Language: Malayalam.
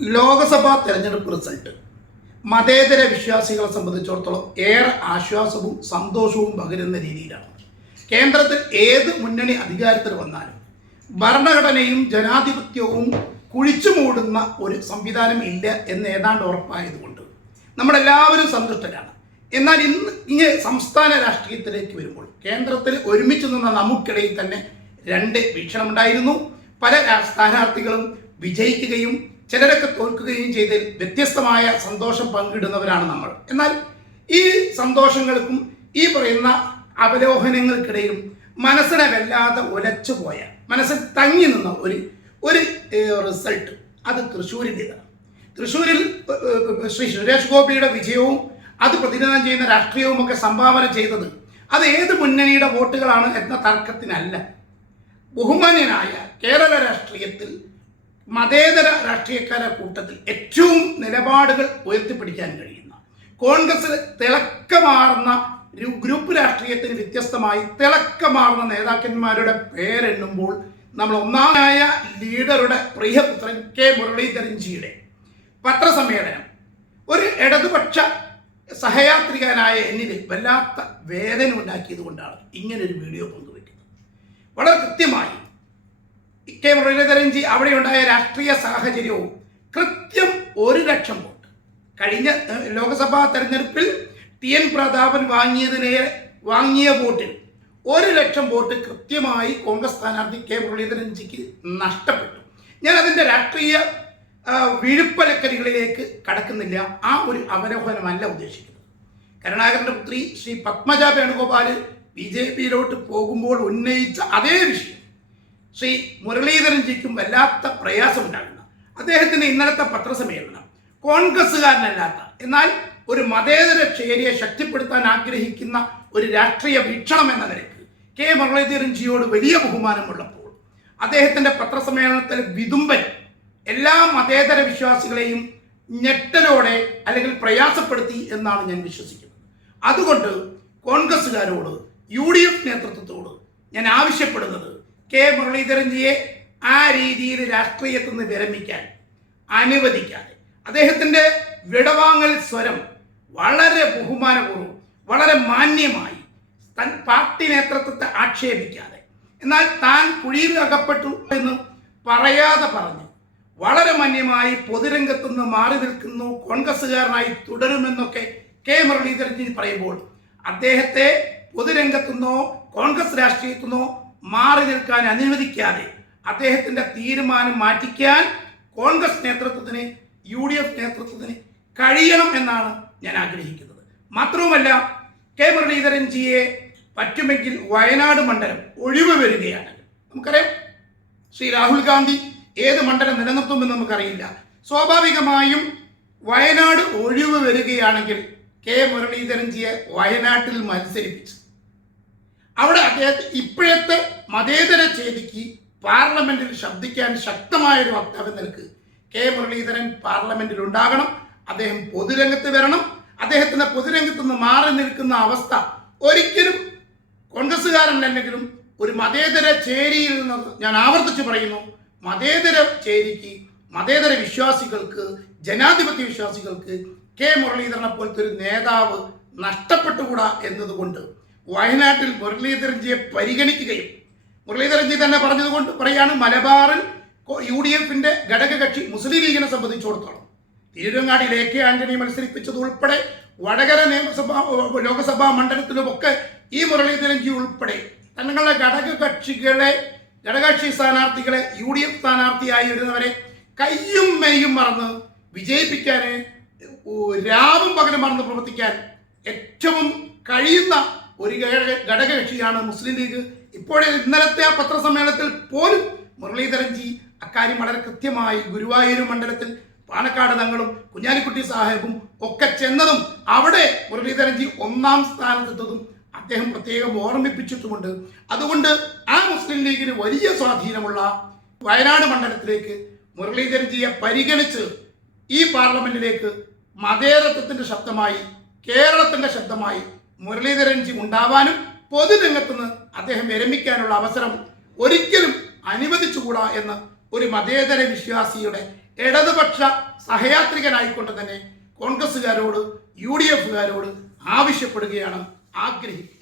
ലോക്സഭാ തെരഞ്ഞെടുപ്പ് റിസൾട്ട്. മതേതര വിശ്വാസികളെ സംബന്ധിച്ചിടത്തോളം ഏറെ ആശ്വാസവും സന്തോഷവും പകരുന്ന രീതിയിലാണ്. കേന്ദ്രത്തിൽ ഏത് മുന്നണി അധികാരത്തിൽ വന്നാലും ഭരണഘടനയും ജനാധിപത്യവും കുഴിച്ചു മൂടുന്ന ഒരു സംവിധാനം ഇല്ല എന്ന് ഏതാണ്ട് ഉറപ്പായതുകൊണ്ട് നമ്മളെല്ലാവരും സന്തുഷ്ടരാണ്. എന്നാൽ ഇന്ന് ഇങ്ങനെ സംസ്ഥാന രാഷ്ട്രീയത്തിലേക്ക് വരുമ്പോൾ കേന്ദ്രത്തിൽ ഒരുമിച്ച് നിന്ന നമുക്കിടയിൽ തന്നെ രണ്ട് വീക്ഷണമുണ്ടായിരുന്നു. പല സ്ഥാനാർത്ഥികളും വിജയിക്കുകയും ചിലരൊക്കെ തോൽക്കുകയും ചെയ്ത് വ്യത്യസ്തമായ സന്തോഷം പങ്കിടുന്നവരാണ് നമ്മൾ. എന്നാൽ ഈ സന്തോഷങ്ങൾക്കും ഈ പറയുന്ന അവലോകനങ്ങൾക്കിടയിലും മനസ്സിനെ വല്ലാതെ ഉലച്ചു പോയ മനസ്സിൽ തങ്ങി നിന്ന ഒരു ഒരു റിസൾട്ട് അത് തൃശ്ശൂരിന്റെതാണ് തൃശ്ശൂരിൽ ശ്രീ സുരേഷ് ഗോപിയുടെ വിജയവും അത് പ്രതിനിധാനം ചെയ്യുന്ന രാഷ്ട്രീയവും ഒക്കെ സംഭാവന ചെയ്തത് അത് ഏത് മുന്നണിയുടെ വോട്ടുകളാണ് എന്ന തർക്കത്തിനല്ല. ബഹുമാന്യനായ കേരള രാഷ്ട്രീയത്തിൽ മതേതര രാഷ്ട്രീയക്കാരെ കൂട്ടത്തിൽ ഏറ്റവും നിലപാടുകൾ ഉയർത്തിപ്പിടിക്കാൻ കഴിയുന്ന കോൺഗ്രസ് തിളക്കമാർന്ന ഗ്രൂപ്പ് രാഷ്ട്രീയത്തിന് വ്യത്യസ്തമായി തിളക്കമാർന്ന നേതാക്കന്മാരുടെ പേരെണ്ണുമ്പോൾ നമ്മൾ ഒന്നാമനായ ലീഡറുടെ പ്രിയപുത്രൻ കെ മുരളീധരൻജിയുടെ പത്രസമ്മേളനം. ഒരു ഇടതുപക്ഷ സഹയാത്രികനായ എന്നിൽ വല്ലാത്ത വേദന ഉണ്ടാക്കിയത് കൊണ്ടാണ് ഇങ്ങനൊരു വീഡിയോ പങ്കുവയ്ക്കുന്നത് വളരെ കൃത്യമായി കെ മുരളീധരൻജി അവിടെ ഉണ്ടായ രാഷ്ട്രീയ സാഹചര്യവും കൃത്യം ഒരു ലക്ഷം വോട്ട്. കഴിഞ്ഞ ലോക്സഭാ തെരഞ്ഞെടുപ്പിൽ ടി എൻ പ്രതാപൻ വാങ്ങിയതിനെ വാങ്ങിയ വോട്ടിൽ ഒരു ലക്ഷം വോട്ട് കൃത്യമായി കോൺഗ്രസ് സ്ഥാനാർത്ഥി കെ മുരളീധരൻജിക്ക് നഷ്ടപ്പെട്ടു. ഞാൻ അതിന്റെ രാഷ്ട്രീയ വിഴുപ്പലക്കരികളിലേക്ക് കടക്കുന്നില്ല. ആ ഒരു അവലോകനമല്ല ഉദ്ദേശിക്കുന്നത്. കരുണാകരന്റെ പുത്രി ശ്രീ പത്മജ വേണുഗോപാൽ ബി ജെ പിയിലോട്ട് പോകുമ്പോൾ ഉന്നയിച്ച അതേ വിഷയം ശ്രീ മുരളീധരൻ ജിക്കും വല്ലാത്ത പ്രയാസമുണ്ടാകുന്ന അദ്ദേഹത്തിന് ഇന്നലത്തെ പത്രസമ്മേളനം. കോൺഗ്രസ്സുകാരനല്ലാത്ത എന്നാൽ ഒരു മതേതര ചേരിയെ ശക്തിപ്പെടുത്താൻ ആഗ്രഹിക്കുന്ന ഒരു രാഷ്ട്രീയ വീക്ഷണം എന്ന നിലയ്ക്ക് കെ മുരളീധരൻ ജിയോട് വലിയ ബഹുമാനമുള്ളപ്പോൾ അദ്ദേഹത്തിന്റെ പത്രസമ്മേളനത്തിൽ വിതുമ്പൻ എല്ലാ മതേതര വിശ്വാസികളെയും ഞെട്ടലോടെ അല്ലെങ്കിൽ പ്രയാസപ്പെടുത്തി എന്നാണ് ഞാൻ വിശ്വസിക്കുന്നത്. അതുകൊണ്ട് കോൺഗ്രസ്സുകാരോട് യു ഡി എഫ് നേതൃത്വത്തോട് ഞാൻ ആവശ്യപ്പെടുന്നത് കെ മുരളീധരൻജിയെ ആ രീതിയിൽ രാഷ്ട്രീയത്തിൽ നിന്ന് വിരമിക്കാൻ അനുവദിക്കാതെ. അദ്ദേഹത്തിന്റെ വിടവാങ്ങൽ സ്വരം വളരെ ബഹുമാനപൂർവം വളരെ മാന്യമായി തൻ പാർട്ടി നേതൃത്വത്തെ ആക്ഷേപിക്കാതെ. എന്നാൽ താൻ കുഴിയിൽ അകപ്പെട്ടു എന്ന് പറയാതെ പറഞ്ഞു വളരെ മാന്യമായി പൊതുരംഗത്തു നിന്ന് മാറി നിൽക്കുന്നു കോൺഗ്രസ്സുകാരനായി തുടരുമെന്നൊക്കെ കെ മുരളീധരൻജി പറയുമ്പോൾ അദ്ദേഹത്തെ പൊതുരംഗത്തുനിന്നോ കോൺഗ്രസ് രാഷ്ട്രീയത്തിൽ നിന്നോ മാറി നിൽക്കാൻ അനുവദിക്കാതെ അദ്ദേഹത്തിന്റെ തീരുമാനം മാറ്റിക്കാൻ കോൺഗ്രസ് നേതൃത്വത്തിന് യു ഡി എഫ് നേതൃത്വത്തിന് കഴിയണം എന്നാണ് ഞാൻ ആഗ്രഹിക്കുന്നത്. മാത്രവുമല്ല കെ മുരളീധരൻ ജിയെ പറ്റുമെങ്കിൽ വയനാട് മണ്ഡലം ഒഴിവ് വരികയാണ്. നമുക്കറിയാം ശ്രീ രാഹുൽ ഗാന്ധി ഏത് മണ്ഡലം നിലനിർത്തുമെന്ന് നമുക്കറിയില്ല. സ്വാഭാവികമായും വയനാട് ഒഴിവ് വരികയാണെങ്കിൽ കെ മുരളീധരൻ ജിയെ വയനാട്ടിൽ മത്സരിപ്പിച്ചു അവിടെ അദ്ദേഹത്തെ ഇപ്പോഴത്തെ മതേതര ചേരിക്ക് പാർലമെന്റിൽ ശബ്ദിക്കാൻ ശക്തമായ ഒരു വക്താവ് നിൽക്ക് കെ മുരളീധരൻ പാർലമെന്റിൽ ഉണ്ടാകണം. അദ്ദേഹം പൊതുരംഗത്ത് വരണം. അദ്ദേഹത്തിന്റെ പൊതുരംഗത്ത് നിന്ന് മാറി നിൽക്കുന്ന അവസ്ഥ ഒരിക്കലും കോൺഗ്രസ്സുകാരനല്ലെങ്കിലും ഒരു മതേതര ചേരിയിൽ നിന്ന് ഞാൻ ആവർത്തിച്ച് പറയുന്നു. മതേതര ചേരിക്ക് മതേതര വിശ്വാസികൾക്ക് ജനാധിപത്യ വിശ്വാസികൾക്ക് കെ മുരളീധരനെ പോലത്തെ ഒരു നേതാവ് നഷ്ടപ്പെട്ടുകൂടാ എന്നതുകൊണ്ട് വയനാട്ടിൽ മുരളീധരൻജിയെ പരിഗണിക്കുകയും മുരളീധരൻജി തന്നെ പറഞ്ഞതുകൊണ്ട് പറയാണ് മലബാറിൽ യു ഡി എഫിന്റെ ഘടകകക്ഷി മുസ്ലിം ലീഗിനെ സംബന്ധിച്ചിടത്തോളം. തിരുവങ്ങാടിയിൽ എ കെ ആന്റണി മത്സരിപ്പിച്ചത് ഉൾപ്പെടെ വടകര നിയമസഭാ ലോകസഭാ മണ്ഡലത്തിലുമൊക്കെ ഈ മുരളീധരൻജി ഉൾപ്പെടെ തങ്ങളുടെ ഘടകകക്ഷികളെ ഘടകകക്ഷി സ്ഥാനാർത്ഥികളെ യു ഡി എഫ് സ്ഥാനാർത്ഥിയായി വരുന്നവരെ കയ്യും മെയ്യും മറന്ന് വിജയിപ്പിക്കാൻ രാവും പകലും മറന്ന് പ്രവർത്തിക്കാൻ ഏറ്റവും കഴിയുന്ന ഒരു ഘടക- ഘടകകക്ഷിയാണ് മുസ്ലിം ലീഗ്. ഇപ്പോഴേ ഇന്നലത്തെ ആ പത്രസമ്മേളനത്തിൽ പോലും മുരളീധരൻജി അക്കാര്യം വളരെ കൃത്യമായി ഗുരുവായൂർ മണ്ഡലത്തിൽ പാലക്കാട് തങ്ങളും കുഞ്ഞാലിക്കുട്ടി സാഹേബും ഒക്കെ ചെന്നതും അവിടെ മുരളീധരൻജി ഒന്നാം സ്ഥാനത്തെത്തതും അദ്ദേഹം പ്രത്യേകം ഓർമ്മിപ്പിച്ചിട്ടുമുണ്ട്. അതുകൊണ്ട് ആ മുസ്ലിം ലീഗിന് വലിയ സ്വാധീനമുള്ള വയനാട് മണ്ഡലത്തിലേക്ക് മുരളീധരൻജിയെ പരിഗണിച്ച് ഈ പാർലമെന്റിലേക്ക് മതേതത്വത്തിന്റെ ശബ്ദമായി കേരളത്തിന്റെ ശബ്ദമായി മുരളീധരൻജി ഉണ്ടാവാനും പൊതുരംഗത്ത് നിന്ന് അദ്ദേഹം വിരമിക്കാനുള്ള അവസരം ഒരിക്കലും അനുവദിച്ചുകൂടാ എന്ന് ഒരു മതേതര വിശ്വാസിയുടെ ഇടതുപക്ഷ സഹയാത്രികനായിക്കൊണ്ട് തന്നെ കോൺഗ്രസ്സുകാരോട് യു ഡി എഫുകാരോട് ആവശ്യപ്പെടുകയാണ് ആഗ്രഹിക്കുന്നത്.